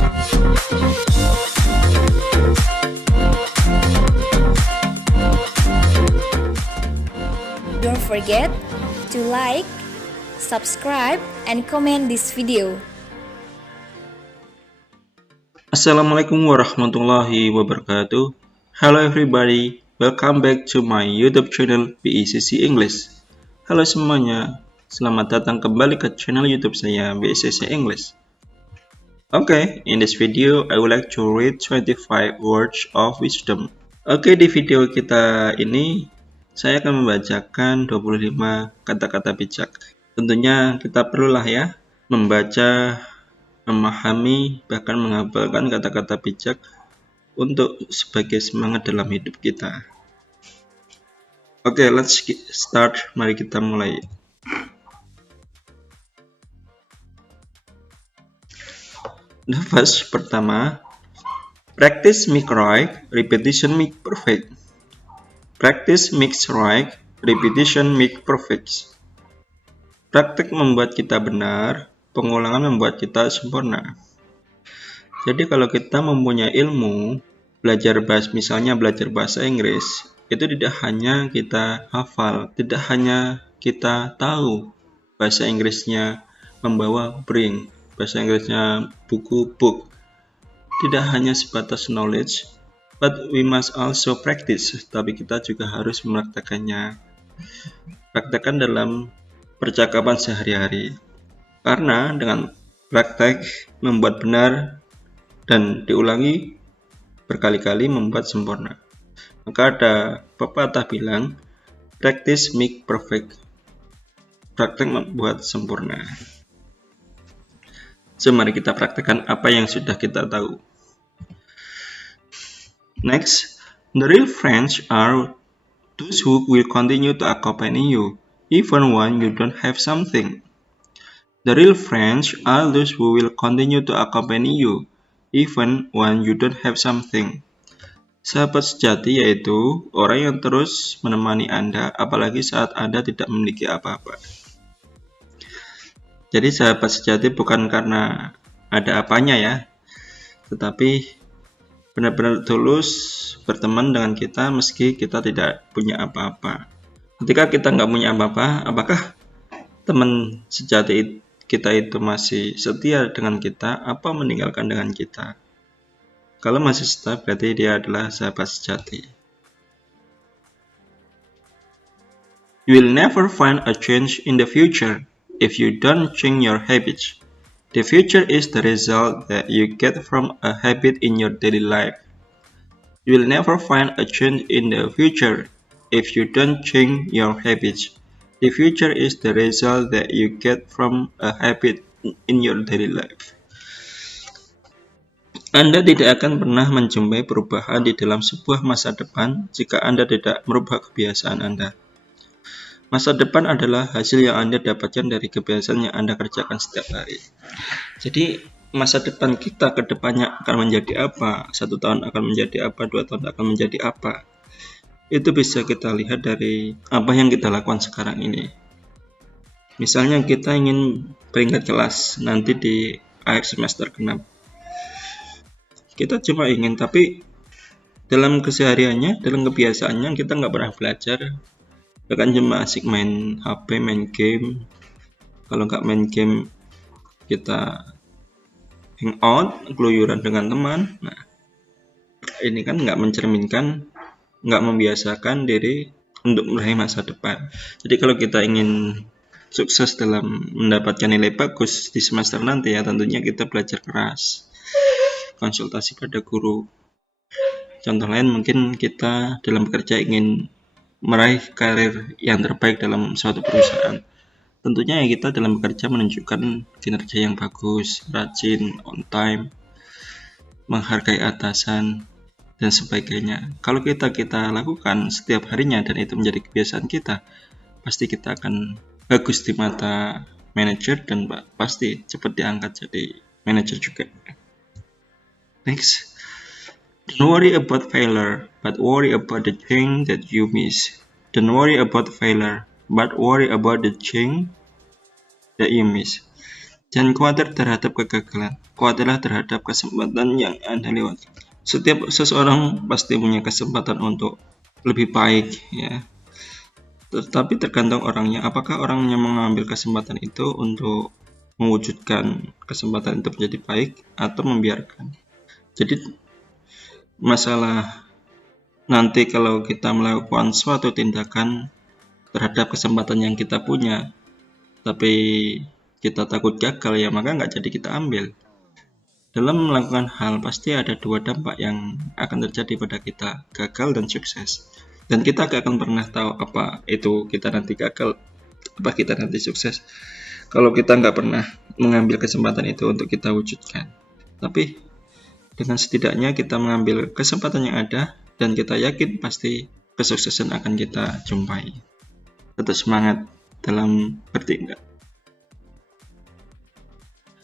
Don't forget to like, subscribe, and comment this video. Assalamualaikum warahmatullahi wabarakatuh. Hello everybody, welcome back to my YouTube channel BICC English. Halo semuanya, selamat datang kembali ke channel YouTube saya BICC English. Okay, in this video I would like to read 25 words of wisdom. Oke, di video kita ini saya akan membacakan 25 kata-kata bijak. Tentunya kita perlulah ya membaca, memahami, bahkan menghafalkan kata-kata bijak untuk sebagai semangat dalam hidup kita. Oke, let's start. Mari kita mulai. The first pertama, practice make right, repetition make perfect. Practice makes right, repetition make perfect. Praktek membuat kita benar, pengulangan membuat kita sempurna. Jadi kalau kita mempunyai ilmu, misalnya belajar bahasa Inggris, itu tidak hanya kita hafal, tidak hanya kita tahu bahasa Inggrisnya membawa bring, bahasa Inggrisnya buku book. Tidak hanya sebatas knowledge, but we must also practice. Tapi kita juga harus mempraktekannya. Praktekkan dalam percakapan sehari-hari. Karena dengan praktek membuat benar dan diulangi berkali-kali membuat sempurna. Maka ada pepatah bilang, practice make perfect. Praktek membuat sempurna. So, mari kita praktekkan apa yang sudah kita tahu. Next, the real friends are those who will continue to accompany you, even when you don't have something. The real friends are those who will continue to accompany you, even when you don't have something. Sahabat sejati yaitu orang yang terus menemani Anda, apalagi saat Anda tidak memiliki apa-apa. Jadi sahabat sejati bukan karena ada apanya ya, tetapi benar-benar tulus berteman dengan kita meski kita tidak punya apa-apa. Ketika kita nggak punya apa-apa, apakah teman sejati kita itu masih setia dengan kita apa meninggalkan dengan kita? Kalau masih setia berarti dia adalah sahabat sejati. You will never find a change in the future if you don't change your habits. The future is the result that you get from a habit in your daily life. You will never find a change in the future if you don't change your habits. The future is the result that you get from a habit in your daily life. Anda tidak akan pernah menjumpai perubahan di dalam sebuah masa depan jika Anda tidak merubah kebiasaan Anda. Masa depan adalah hasil yang Anda dapatkan dari kebiasaan yang Anda kerjakan setiap hari. Jadi masa depan kita ke depannya akan menjadi apa? 1 tahun akan menjadi apa? 2 tahun akan menjadi apa? Itu bisa kita lihat dari apa yang kita lakukan sekarang ini. Misalnya kita ingin peringkat kelas nanti di akhir semester genap. Kita cuma ingin, tapi dalam kesehariannya, dalam kebiasaannya kita nggak pernah belajar. Bahkan cuma asik main HP, main game. Kalau nggak main game, kita hangout, keluyuran dengan teman. Nah, ini kan nggak mencerminkan, nggak membiasakan diri untuk meraih masa depan. Jadi kalau kita ingin sukses dalam mendapatkan nilai bagus di semester nanti ya tentunya kita belajar keras, konsultasi pada guru. Contoh lain mungkin kita dalam bekerja ingin meraih karir yang terbaik dalam suatu perusahaan. Tentunya ya kita dalam bekerja menunjukkan kinerja yang bagus, rajin, on time, menghargai atasan, dan sebagainya. Kalau kita lakukan setiap harinya dan itu menjadi kebiasaan kita, pasti kita akan bagus di mata manajer dan pasti cepat diangkat jadi manajer juga. Next, don't worry about failure, but worry about the thing that you miss. Don't worry about failure, but worry about the thing that you miss. Jangan khawatir terhadap kegagalan, khawatirlah terhadap kesempatan yang Anda lewati. Setiap seseorang pasti punya kesempatan untuk lebih baik, ya. Tetapi tergantung orangnya, apakah orangnya mengambil kesempatan itu untuk mewujudkan kesempatan itu menjadi baik atau membiarkan. Jadi masalah nanti kalau kita melakukan suatu tindakan terhadap kesempatan yang kita punya, tapi kita takut gagal, ya maka nggak jadi kita ambil. Dalam melakukan hal pasti ada dua dampak yang akan terjadi pada kita, gagal dan sukses. Dan kita gak akan pernah tahu apa itu kita nanti gagal, apa kita nanti sukses, kalau kita nggak pernah mengambil kesempatan itu untuk kita wujudkan. Tapi dengan setidaknya kita mengambil kesempatan yang ada dan kita yakin pasti kesuksesan akan kita jumpai. Tetap semangat dalam bertindak.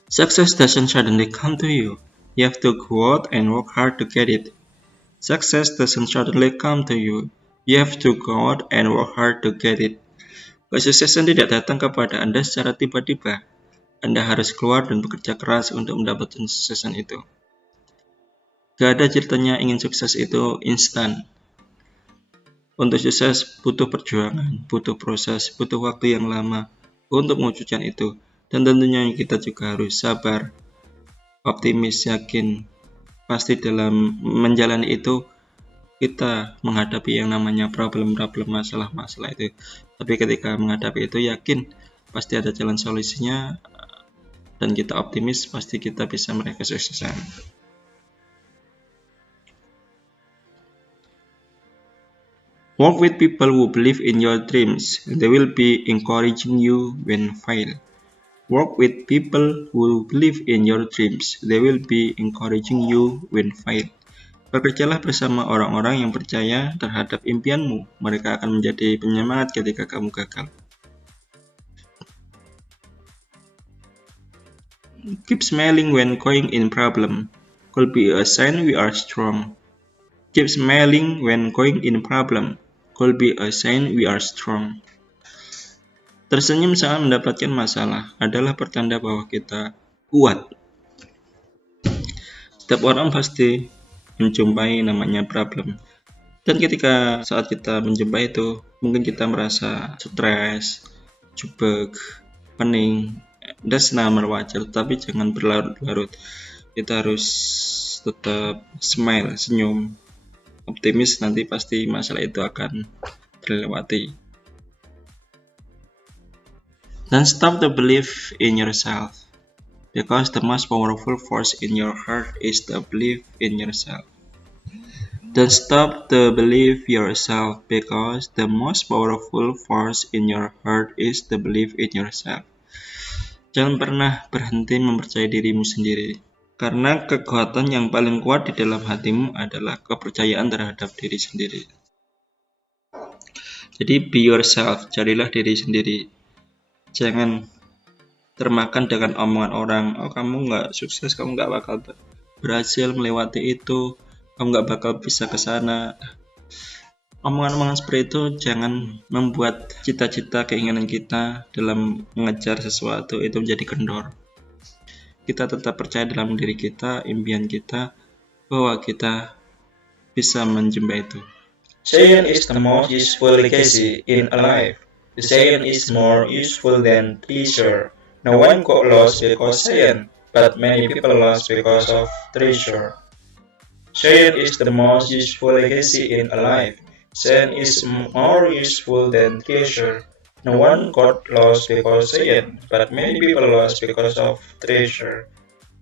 Success doesn't suddenly come to you. You have to go out and work hard to get it. Success doesn't suddenly come to you. You have to go out and work hard to get it. Kesuksesan tidak datang kepada Anda secara tiba-tiba. Anda harus keluar dan bekerja keras untuk mendapatkan kesuksesan itu. Gak ada ceritanya ingin sukses itu instan. Untuk sukses butuh perjuangan, butuh proses, butuh waktu yang lama untuk mewujudkan itu. Dan tentunya kita juga harus sabar, optimis, yakin. Pasti dalam menjalani itu kita menghadapi yang namanya problem-problem, masalah-masalah itu. Tapi ketika menghadapi itu yakin pasti ada jalan solusinya dan kita optimis pasti kita bisa meraih kesuksesan. Work with people who believe in your dreams. They will be encouraging you when fail. Work with people who believe in your dreams. They will be encouraging you when fail. Bekerjalah bersama orang-orang yang percaya terhadap impianmu. Mereka akan menjadi penyemangat ketika kamu gagal. Keep smiling when going in problem. Could be a sign we are strong. Keep smiling when going in problem. Could be a sign we are strong. Tersenyum saat mendapatkan masalah adalah pertanda bahwa kita kuat. Setiap orang pasti menjumpai namanya problem. Dan ketika saat kita menjumpai itu, mungkin kita merasa stres, jubek, pening. That's normal, wajar, tapi jangan berlarut-larut. Kita harus tetap smile, senyum, optimis, nanti pasti masalah itu akan terlewati. Don't stop to believe in yourself, because the most powerful force in your heart is the belief in yourself. Don't stop to believe yourself, because the most powerful force in your heart is the belief in yourself. Jangan pernah berhenti mempercayai dirimu sendiri, karena kekuatan yang paling kuat di dalam hatimu adalah kepercayaan terhadap diri sendiri. Jadi be yourself, carilah diri sendiri. Jangan termakan dengan omongan orang, oh kamu nggak sukses, kamu nggak bakal berhasil melewati itu, kamu nggak bakal bisa ke sana. Omongan-omongan seperti itu jangan membuat cita-cita keinginan kita dalam mengejar sesuatu itu menjadi kendor. Kita tetap percaya dalam diri kita, impian kita, bahwa kita bisa menjumpai itu. Saying is the most useful legacy in a life. The saying is more useful than treasure. No one got lost because saying, but many people lost because of treasure. Saying is the most useful legacy in a life. Saying is more useful than treasure. No one got lost because saying, but many people lost because of treasure.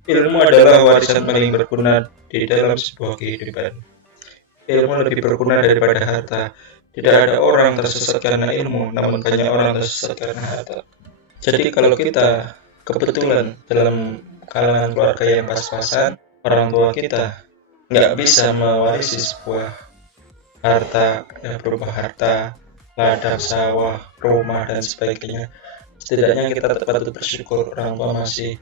Ilmu adalah warisan paling berguna di dalam sebuah kehidupan. Ilmu lebih berguna daripada harta. Tidak ada orang tersesat karena ilmu, namun banyak orang tersesat karena harta. Jadi kalau kita kebetulan dalam kalangan keluarga yang pas-pasan, orang tua kita nggak bisa mewarisi sebuah harta, berupa harta, ladang, sawah, rumah, dan sebagainya. Setidaknya kita patut bersyukur orang tua masih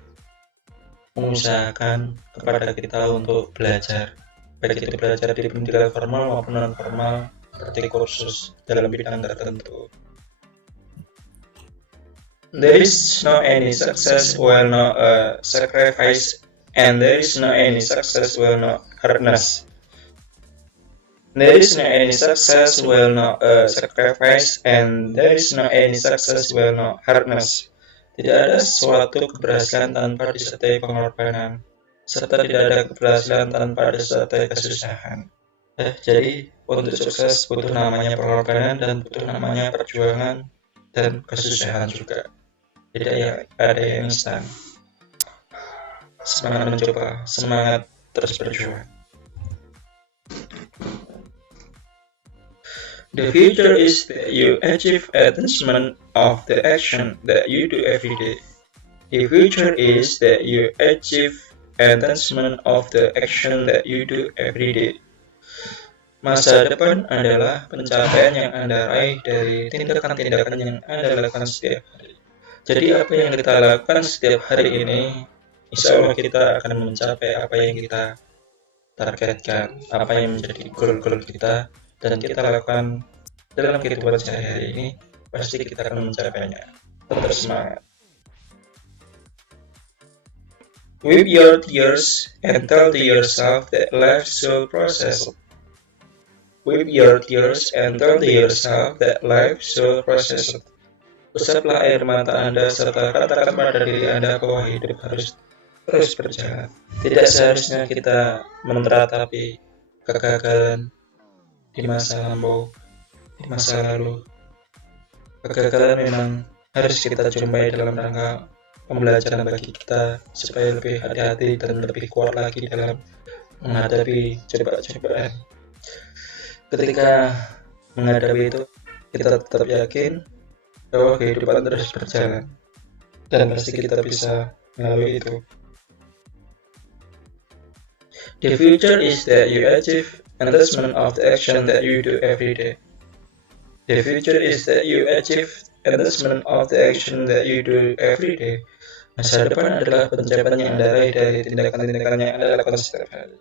mengusahakan kepada kita untuk belajar, baik itu belajar di pendidikan formal maupun non formal, seperti kursus dalam bidang tertentu. There is no any success while no sacrifice, and there is no any success while no hardness. There is no any success while no sacrifice, and there is no any success while no hardness. Tidak ada suatu keberhasilan tanpa disertai pengorbanan, serta tidak ada keberhasilan tanpa disertai kesusahan. Jadi untuk sukses butuh namanya pengorbanan dan butuh namanya perjuangan dan kesusahan juga. Tidak ada yang instan. Semangat mencoba, semangat terus berjuang. The future is that you achieve attachment of the action that you do every day. The future is that you achieve attachment of the action that you do every day. Masa depan adalah pencapaian yang Anda raih dari tindakan-tindakan yang Anda lakukan setiap hari. Jadi apa yang kita lakukan setiap hari ini, insya Allah kita akan mencapai apa yang kita targetkan, apa yang menjadi goal-goal kita, dan kita lakukan dalam kehidupan sehari-hari ini, pasti kita akan mencapainya. Tetap semangat. Wipe your tears and tell to yourself that life should process. Wipe your tears and tell to yourself that life should process. Usaplah air mata Anda serta katakan pada diri Anda bahwa hidup harus terus berjalan. Tidak seharusnya kita meneratapi kegagalan di masa lalu. Kegagalan memang harus kita jumpai dalam rangka pembelajaran bagi kita supaya lebih hati-hati dan lebih kuat lagi dalam menghadapi cobaan. Ketika menghadapi itu, kita tetap yakin bahwa kehidupan terus berjalan dan pasti kita bisa melalui itu. The future is that you achieve attachment of the action that you do every day. The future is that you achieve attachment of the action that you do every day. Masa depan adalah pencapaian yang Anda raih dari tindakan-tindakan yang Anda lakukan setiap hari.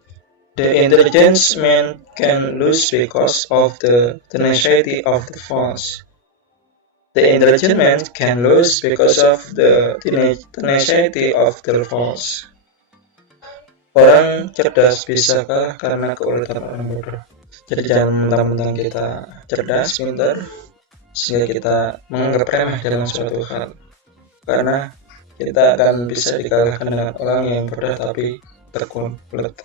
The intelligent man can lose because of the tenacity of the false. The intelligent man can lose because of the tenacity of the false. Orang cerdas bisa kalah karena keuletan orang bodoh. Jadi jangan mentang-mentang kita cerdas, pintar, sehingga kita menganggap remeh dalam suatu hal. Karena kita akan bisa dikalahkan dengan orang yang bodoh tapi tekun, ulet.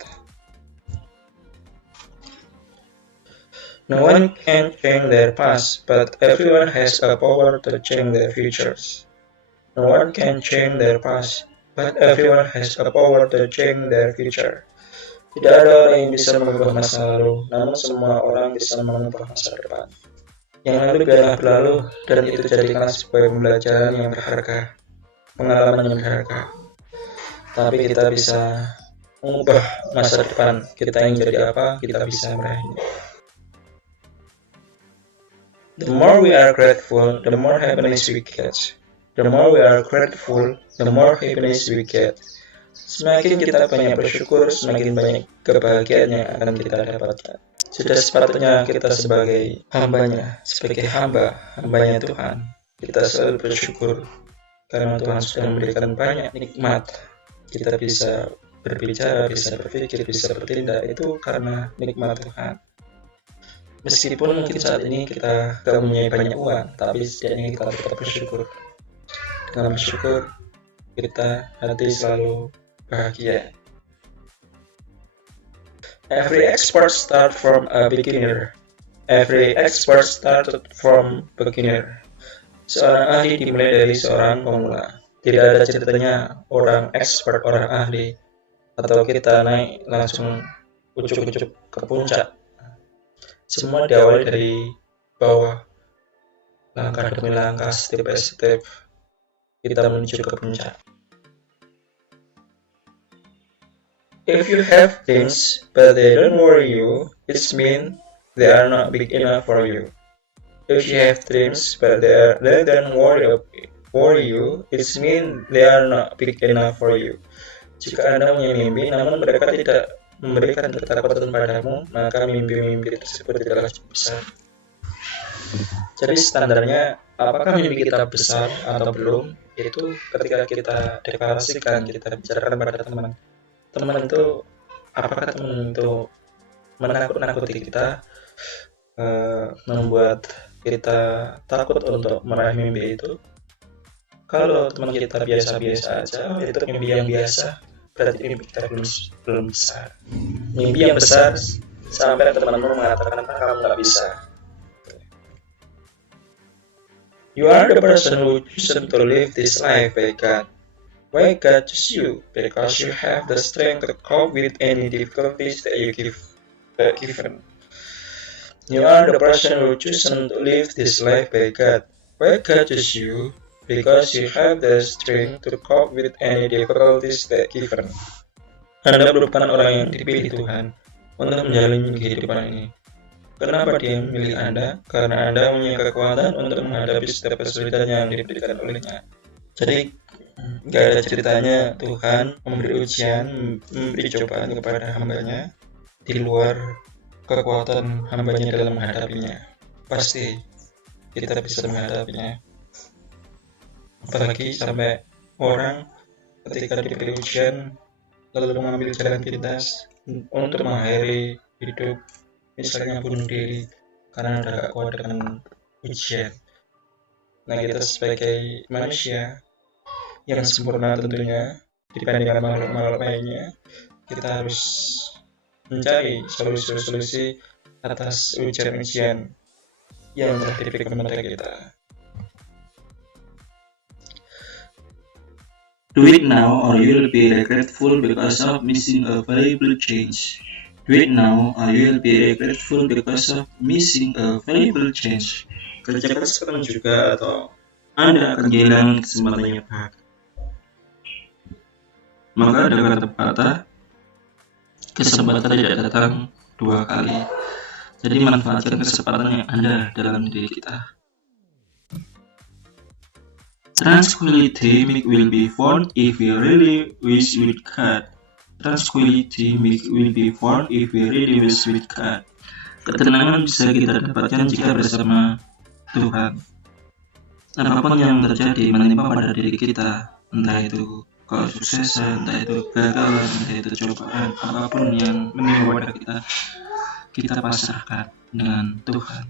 No one can change their past, but everyone has a power to change their futures. No one can change their past, but everyone has a power to change their future. Tidak ada orang yang bisa mengubah masa lalu, namun semua orang bisa mengubah masa depan. Yang lalu biarlah berlalu, dan itu jadikanlah sebagai pembelajaran yang berharga, pengalaman yang berharga. Tapi kita bisa mengubah masa depan kita yang jadi apa, kita bisa meraihnya. The more we are grateful, the more happiness we get. The more we are grateful, the more happiness we get. Semakin kita banyak bersyukur, semakin banyak kebahagiaan yang akan kita dapatkan. Sudah sepatutnya kita sebagai hambanya, sebagai hambanya Tuhan, kita selalu bersyukur karena Tuhan sudah memberikan banyak nikmat. Kita bisa berbicara, bisa berpikir, bisa bertindak, itu karena nikmat Tuhan. Meskipun mungkin saat ini kita tidak mempunyai banyak uang, tapi setidaknya kita tetap bersyukur. Dengan bersyukur, kita hati selalu bahagia. Every expert start from a beginner. Every expert started from beginner. Seorang ahli dimulai dari seorang pemula. Tidak ada ceritanya orang expert, orang ahli, atau kita naik langsung ujuk-ujuk ke puncak. Semua diawali dari bawah, langkah demi langkah, step by step, kita menuju ke puncak. If you have dreams, but they don't worry you, it means they are not big enough for you. If you have dreams, but they don't worry you, it means they are not big enough for you. Jika Anda punya mimpi, namun mereka tidak memberikan ketakutan padamu, maka mimpi-mimpi tersebut tidaklah cukup besar. Jadi standarnya apakah mimpi kita besar atau belum, itu ketika kita deklarasikan, kita bicarakan pada teman. Teman itu, apakah teman itu menakut-nakuti kita, membuat kita takut untuk meraih mimpi itu? Kalau teman kita biasa-biasa aja, itu mimpi yang biasa, berarti mimpi kita belum besar. Mimpi yang besar sampai teman-teman mengatakan kamu nggak bisa. You are the person who chosen to live this life by God. Why God chose you? Because you have the strength to cope with any difficulties that you given. You are the person who chosen to live this life by God. Why God chose you? Because you have the strength to cope with any difficulties that given. Anda merupakan orang yang dipilih Tuhan untuk menjalani kehidupan ini. Kenapa Dia memilih Anda? Karena Anda punya kekuatan untuk menghadapi setiap kesulitan yang diberikan olehnya. Jadi, gak ada ceritanya Tuhan memberi ujian, memberi cobaan kepada hambanya di luar kekuatan hambanya dalam menghadapinya. Pasti kita bisa menghadapinya. Apalagi sampai orang ketika diberi ujian lalu mengambil jalan pintas untuk mengakhiri hidup, misalnya bunuh diri karena tidak kuat dengan ujian. Nah, kita sebagai manusia yang sempurna tentunya dibandingkan makhluk-makhluk lainnya, kita harus mencari solusi-solusi atas ujian-ujian yang telah diberikan kepada kita. Do it now or you will be regretful because of missing a valuable change. Do it now or you will be regretful because of missing a valuable change. Kerjakan sekarang juga atau Anda akan kehilangan kesempatan yang berharga. Maka ada kata pepatah, kesempatan tidak datang dua kali. Jadi manfaatkan kesempatan yang ada dalam diri kita. Tranquility will be found if we really wish with God. Tranquility will be found if we really wish with God. Ketenangan bisa kita dapatkan jika bersama Tuhan. Apapun yang terjadi menimpa pada diri kita, entah itu kesuksesan, entah itu kegagalan, entah itu cobaan, apapun yang menimpa pada kita pasrahkan dengan Tuhan.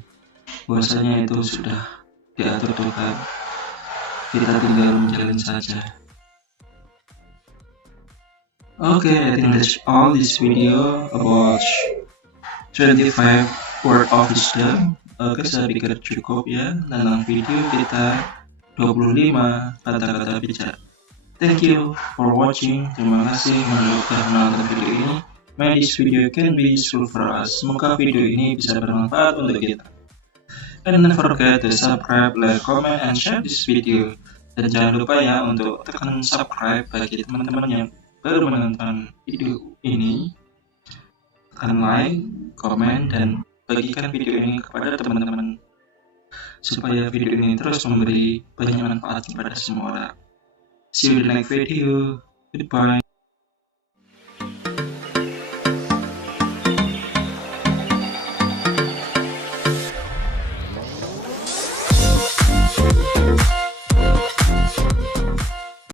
Bahwasanya itu sudah diatur Tuhan. Kita tinggal menjalani saja. Okay, I think that's all this video about 25 word of wisdom. Oke, saya pikir cukup ya dalam video kita 25 kata-kata bijak. Thank you for watching. Terima kasih sudah menonton video ini. May this video can be useful for us. Semoga video ini bisa bermanfaat untuk kita. And don't forget to subscribe, like, comment, and share this video. Dan jangan lupa ya untuk tekan subscribe bagi teman-teman yang baru menonton video ini. Tekan like, komen, dan bagikan video ini kepada teman-teman supaya video ini terus memberi banyak manfaat kepada semua orang. See you in the next video. Goodbye.